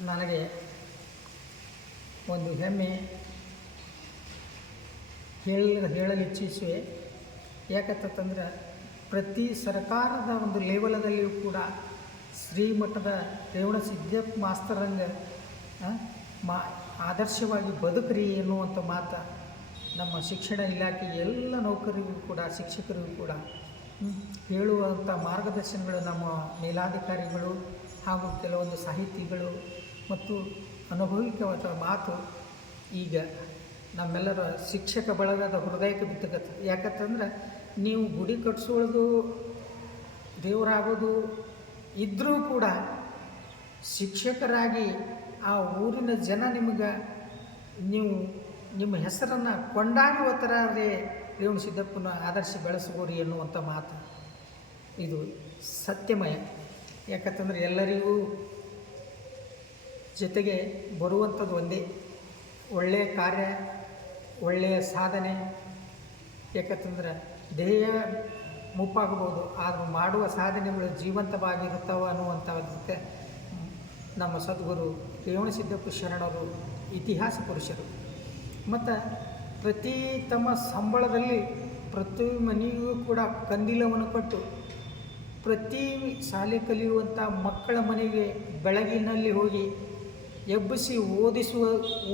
ನನಗೆ ಒಂದು ಹೆಮ್ಮೆ ಹೇಳ ಹೇಳಲು ಇಚ್ಛಿಸುವೆ. ಯಾಕಂತಂದ್ರೆ ಪ್ರತಿ ಸರ್ಕಾರದ ಒಂದು ಲೆವೆಲದಲ್ಲಿಯೂ ಕೂಡ ಶ್ರೀಮಠದ ರೇವಣ ಸಿದ್ದಪ್ಪ ಮಾಸ್ತರಂಗೆ ಮಾ, ಆದರ್ಶವಾಗಿ ಬದುಕ್ರಿ ಎನ್ನುವಂಥ ಮಾತು ನಮ್ಮ ಶಿಕ್ಷಣ ಇಲಾಖೆ ಎಲ್ಲ ನೌಕರಿಗೂ ಕೂಡ, ಶಿಕ್ಷಕರಿಗೂ ಕೂಡ ಹೇಳುವಂಥ ಮಾರ್ಗದರ್ಶನಗಳು ನಮ್ಮ ಮೇಲಾಧಿಕಾರಿಗಳು ಹಾಗೂ ಕೆಲವೊಂದು ಸಾಹಿತಿಗಳು ಮತ್ತು ಅನುಭವಿಕವಾದ ಮಾತು ಈಗ ನಮ್ಮೆಲ್ಲರ ಶಿಕ್ಷಕ ಬಳಗದ ಹೃದಯಕ್ಕೆ ಬಿತ್ತಕತ್ತೆ ಯಾಕಂತಂದ್ರೆ ನೀವು ಗುಡಿ ಕಟ್ಸೋದು ದೇವರಾಗೋದು ಇದ್ದರೂ ಕೂಡ ಶಿಕ್ಷಕರಾಗಿ ಆ ಊರಿನ ಜನ ನಿಮಗೆ ನೀವು ನಿಮ್ಮ ಹೆಸರನ್ನು ಕೊಂಡಾಡುವ ಥರ ರೇವಣ ಸಿದ್ದಪ್ಪನ ಆದರ್ಶ ಬೆಳೆಸುವರಿ ಎನ್ನುವಂಥ ಮಾತು. ಇದು ಸತ್ಯಮಯ. ಯಾಕಂತಂದ್ರೆ ಎಲ್ಲರಿಗೂ ಜೊತೆಗೆ ಬರುವಂಥದ್ದು ಒಂದೇ. ಒಳ್ಳೆಯ ಕಾರ್ಯ, ಒಳ್ಳೆಯ ಸಾಧನೆ. ಯಾಕಂತಂದ್ರೆ ದೇಹ ಮುಪ್ಪಾಗಬಹುದು, ಆದರೂ ಮಾಡುವ ಸಾಧನೆಗಳು ಜೀವಂತವಾಗಿರುತ್ತವೆ ಅನ್ನುವಂಥದ್ದಕ್ಕೆ ನಮ್ಮ ಸದ್ಗುರು ರೇವಣಸಿದ್ದಪ್ಪ ಶರಣರು, ಇತಿಹಾಸ ಪುರುಷರು. ಮತ್ತು ಪ್ರತಿ ತಮ್ಮ ಸಂಬಳದಲ್ಲಿ ಪ್ರತಿ ಮನೆಯೂ ಕೂಡ ಕಂದಿಲವನ್ನು ಕೊಟ್ಟು ಪ್ರತಿ ಶಾಲೆ ಕಲಿಯುವಂಥ ಮಕ್ಕಳ ಮನೆಗೆ ಬೆಳಗಿನಲ್ಲಿ ಹೋಗಿ ಎಬ್ಬಿಸಿ ಓದಿಸುವ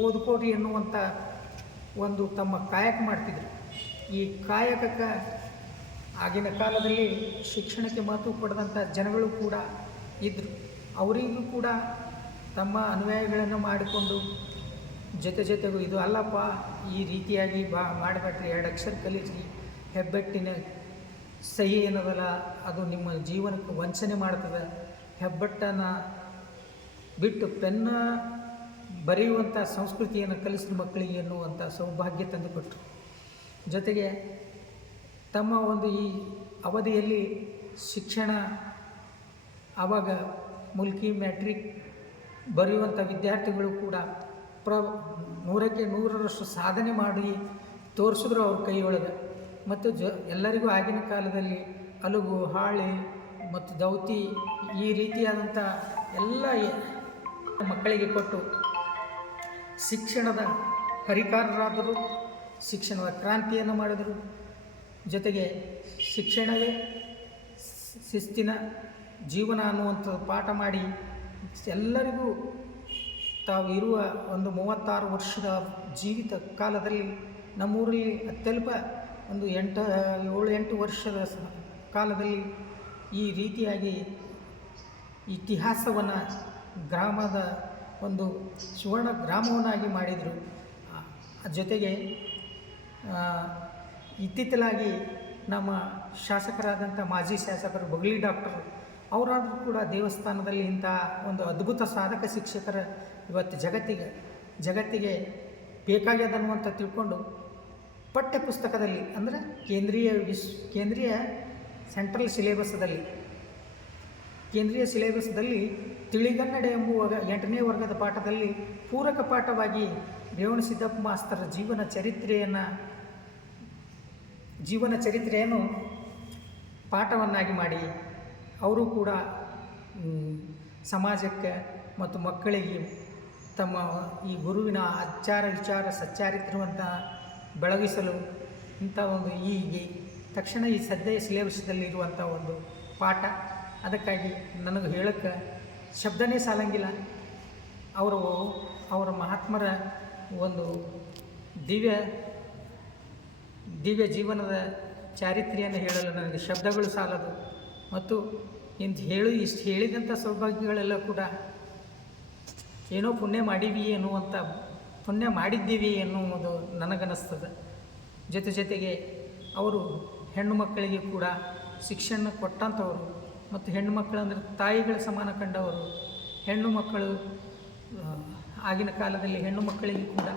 ಓದ್ಕೊಡ್ರಿ ಎನ್ನುವಂಥ ಒಂದು ತಮ್ಮ ಕಾಯಕ ಮಾಡ್ತಿದ್ರು. ಈ ಕಾಯಕಕ್ಕೆ ಆಗಿನ ಕಾಲದಲ್ಲಿ ಶಿಕ್ಷಣಕ್ಕೆ ಮಹತ್ವ ಕೊಡದಂಥ ಜನಗಳು ಕೂಡ ಇದ್ದರು ಅವರಿಗೂ ಕೂಡ ತಮ್ಮ ಅನ್ವಯಗಳನ್ನು ಮಾಡಿಕೊಂಡು ಜೊತೆ ಜೊತೆಗೂ ಇದು ಅಲ್ಲಪ್ಪ, ಈ ರೀತಿಯಾಗಿ ಬಾ, ಮಾಡಬೇಡ್ರಿ, ಎರಡು ಅಕ್ಷರ ಕಲಿಸ್ರಿ ಹೆಬ್ಬೆಟ್ಟಿನ ಸಹಿ ಏನದಲ್ಲ, ಅದು ನಿಮ್ಮ ಜೀವನಕ್ಕೆ ವಂಚನೆ ಮಾಡ್ತದೆ. ಹೆಬ್ಬೆಟ್ಟನ್ನು ಬಿಟ್ಟು ಪೆನ್ನ ಬರೆಯುವಂಥ ಸಂಸ್ಕೃತಿಯನ್ನು ಕಲಿಸಿದ ಮಕ್ಕಳಿಗೆ ಎನ್ನುವಂಥ ಸೌಭಾಗ್ಯ ತಂದುಕೊಟ್ರು. ಜೊತೆಗೆ ತಮ್ಮ ಒಂದು ಈ ಅವಧಿಯಲ್ಲಿ ಶಿಕ್ಷಣ, ಆವಾಗ ಮುಲ್ಕಿ, ಮ್ಯಾಟ್ರಿಕ್ ಬರೆಯುವಂಥ ವಿದ್ಯಾರ್ಥಿಗಳು ಕೂಡ ಪ್ರ, ನೂರಕ್ಕೆ ನೂರರಷ್ಟು ಸಾಧನೆ ಮಾಡಿ ತೋರಿಸಿದ್ರು ಅವ್ರ ಕೈಯೊಳಗೆ. ಮತ್ತು ಜ, ಎಲ್ಲರಿಗೂ ಆಗಿನ ಕಾಲದಲ್ಲಿ ಅಲುಗು, ಹಾಳೆ ಮತ್ತು ದೌತಿ ಈ ರೀತಿಯಾದಂಥ ಎಲ್ಲ ಮಕ್ಕಳಿಗೆ ಕೊಟ್ಟು ಶಿಕ್ಷಣದ ಪರಿಕಾರರಾದರು ಶಿಕ್ಷಣದ ಕ್ರಾಂತಿಯನ್ನು ಮಾಡಿದರು. ಜೊತೆಗೆ ಶಿಕ್ಷಣವೇ ಶಿಸ್ತಿನ ಜೀವನ ಅನ್ನುವಂಥ ಪಾಠ ಮಾಡಿ ಎಲ್ಲರಿಗೂ ತಾವು ಇರುವ ಒಂದು ಮೂವತ್ತಾರು ವರ್ಷದ ಜೀವಿತ ಕಾಲದಲ್ಲಿ ನಮ್ಮೂರಲ್ಲಿ ಅತ್ಯಲ್ಪ ಒಂದು ಎಂಟು, ಏಳು, ಎಂಟು ವರ್ಷದ ಕಾಲದಲ್ಲಿ ಈ ರೀತಿಯಾಗಿ ಇತಿಹಾಸವನ್ನು ಗ್ರಾಮದ ಒಂದು ಸುವರ್ಣ ಗ್ರಾಮವನ್ನಾಗಿ ಮಾಡಿದರು. ಜೊತೆಗೆ ಇತ್ತಿತ್ತಲಾಗಿ ನಮ್ಮ ಶಾಸಕರಾದಂಥ ಮಾಜಿ ಶಾಸಕರು, ಬಗಲಿ ಡಾಕ್ಟರು, ಅವರಾದರೂ ಕೂಡ ದೇವಸ್ಥಾನದಲ್ಲಿ ಇಂಥ ಒಂದು ಅದ್ಭುತ ಸಾಧಕ ಶಿಕ್ಷಕರ ಇವತ್ತು ಜಗತ್ತಿಗೆ ಜಗತ್ತಿಗೆ ಬೇಕಾಗ್ಯದನ್ನುವಂತ ತಿಳ್ಕೊಂಡು ಪಠ್ಯ ಪುಸ್ತಕದಲ್ಲಿ ಅಂದರೆ ಕೇಂದ್ರೀಯ ವಿಶ್, ಕೇಂದ್ರೀಯ ಸೆಂಟ್ರಲ್ ಸಿಲೆಬಸ್ದಲ್ಲಿ, ಕೇಂದ್ರೀಯ ಸಿಲೆಬಸ್ದಲ್ಲಿ ತಿಳಿಗನ್ನಡ ಎಂಬುವ ಎಂಟನೇ ವರ್ಗದ ಪಾಠದಲ್ಲಿ ಪೂರಕ ಪಾಠವಾಗಿ ರೇವಣ ಸಿದ್ದಪ್ಪ ಮಾಸ್ತರ ಜೀವನ ಚರಿತ್ರೆಯನ್ನು ಜೀವನ ಚರಿತ್ರೆಯನ್ನು ಪಾಠವನ್ನಾಗಿ ಮಾಡಿ ಅವರು ಕೂಡ ಸಮಾಜಕ್ಕೆ ಮತ್ತು ಮಕ್ಕಳಿಗೆ ತಮ್ಮ ಈ ಗುರುವಿನ ಆಚಾರ ವಿಚಾರ ಸಚ್ಚಾರಿತ್ರವನ್ನು ಬೆಳಗಿಸಲು ಇಂಥ ಒಂದು ಈ ತಕ್ಷಣ ಈ ಸದ್ಯ ಸಿಲೆಬಸ್ದಲ್ಲಿರುವಂಥ ಒಂದು ಪಾಠ. ಅದಕ್ಕಾಗಿ ನನಗೆ ಹೇಳಕ್ಕೆ ಶಬ್ದನೇ ಸಾಲಂಗಿಲ್ಲ. ಅವರು ಅವರ ಮಹಾತ್ಮರ ಒಂದು ದಿವ್ಯ ದಿವ್ಯ ಜೀವನದ ಚಾರಿತ್ರ್ಯನ ಹೇಳಲು ನನಗೆ ಶಬ್ದಗಳು ಸಾಲದು. ಮತ್ತು ಇಂದು ಹೇಳು, ಇಷ್ಟು ಹೇಳಿದಂಥ ಸೌಭಾಗ್ಯಗಳೆಲ್ಲ ಕೂಡ ಏನೋ ಪುಣ್ಯ ಮಾಡೀವಿ ಎನ್ನುವಂಥ ಪುಣ್ಯ ಮಾಡಿದ್ದೀವಿ ಎನ್ನುವುದು ನನಗನ್ನಿಸ್ತದೆ. ಜೊತೆ ಜೊತೆಗೆ ಅವರು ಹೆಣ್ಣು ಮಕ್ಕಳಿಗೆ ಕೂಡ ಶಿಕ್ಷಣ ಕೊಟ್ಟಂಥವರು ಮತ್ತು ಹೆಣ್ಣು ಮಕ್ಕಳು ಅಂದರೆ ತಾಯಿಗಳ ಸಮಾನ ಕಂಡವರು. ಹೆಣ್ಣು ಮಕ್ಕಳು ಆಗಿನ ಕಾಲದಲ್ಲಿ ಹೆಣ್ಣು ಮಕ್ಕಳಿಗೆ ಕೂಡ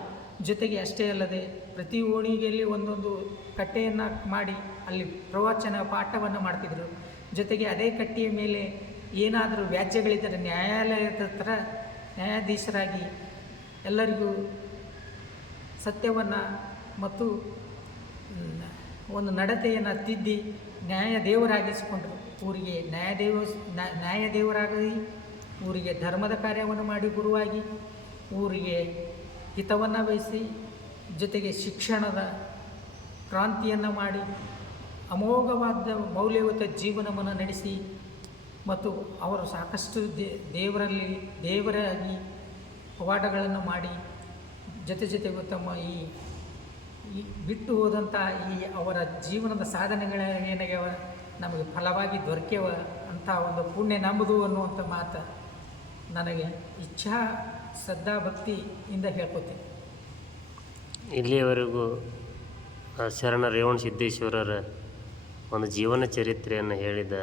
ಜೊತೆಗೆ ಅಷ್ಟೇ ಅಲ್ಲದೆ ಪ್ರತಿ ಓಣಿಗೆಯಲ್ಲಿ ಒಂದೊಂದು ಕಟ್ಟೆಯನ್ನು ಮಾಡಿ ಅಲ್ಲಿ ಪ್ರವಚನ, ಪಾಠವನ್ನು ಮಾಡ್ತಿದ್ರು. ಜೊತೆಗೆ ಅದೇ ಕಟ್ಟೆಯ ಮೇಲೆ ಏನಾದರೂ ವ್ಯಾಜ್ಯಗಳಿದ್ದರೆ ನ್ಯಾಯಾಲಯದ ಹತ್ರ ನ್ಯಾಯಾಧೀಶರಾಗಿ ಎಲ್ಲರಿಗೂ ಸತ್ಯವನ್ನು ಮತ್ತು ಒಂದು ನಡತೆಯನ್ನು ತಿದ್ದಿ ನ್ಯಾಯ ದೇವರಾಗಿಸಿಕೊಂಡರು. ಊರಿಗೆ ನ್ಯಾಯದೇವ ನ್ಯಾಯದೇವರಾಗಿ ನ್ಯಾಯ ದೇವರಾಗಿ ಊರಿಗೆ ಧರ್ಮದ ಕಾರ್ಯವನ್ನು ಮಾಡಿ ಗುರುವಾಗಿ, ಊರಿಗೆ ಹಿತವನ್ನು ವಹಿಸಿ, ಜೊತೆಗೆ ಶಿಕ್ಷಣದ ಕ್ರಾಂತಿಯನ್ನು ಮಾಡಿ, ಅಮೋಘವಾದ ಮೌಲ್ಯಯುತ ಜೀವನವನ್ನು ನಡೆಸಿ ಮತ್ತು ಅವರು ಸಾಕಷ್ಟು ದೇವರಲ್ಲಿ ದೇವರಾಗಿ ಪವಾಡಗಳನ್ನು ಮಾಡಿ, ಜೊತೆ ಜೊತೆಗೂ ತಮ್ಮ ಈ ಬಿಟ್ಟು ಹೋದಂಥ ಈ ಅವರ ಜೀವನದ ಸಾಧನೆಗಳ ಏನಾಗ್ಯಾವ ನಮಗೆ ಫಲವಾಗಿ ದೊರಕ್ಯವ ಅಂತ ಒಂದು ಪುಣ್ಯ ನಂಬುದು ಅನ್ನುವಂಥ ಮಾತು ನನಗೆ ಇಚ್ಛಾ ಶ್ರದ್ಧಾ ಭಕ್ತಿಯಿಂದ ಹೇಳ್ಕೊತೀನಿ. ಇಲ್ಲಿಯವರೆಗೂ ಶರಣ ರೇವಣ ಸಿದ್ದೇಶ್ವರರ ಒಂದು ಜೀವನ ಚರಿತ್ರೆಯನ್ನು ಹೇಳಿದ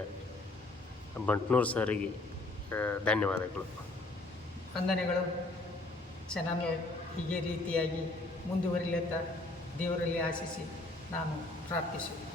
ಬಂಟ್ನೂರು ಸರಿಗೆ ಧನ್ಯವಾದಗಳು. ವಂದನೆಗಳು. ಚೆನ್ನಾಗಿ ಹೀಗೆ ರೀತಿಯಾಗಿ ಮುಂದುವರಿಲತ್ತ ದೇವರಲ್ಲಿ ಆಶಿಸಿ ನಾನು ಪ್ರಾರ್ಥಿಸುತ್ತೇನೆ.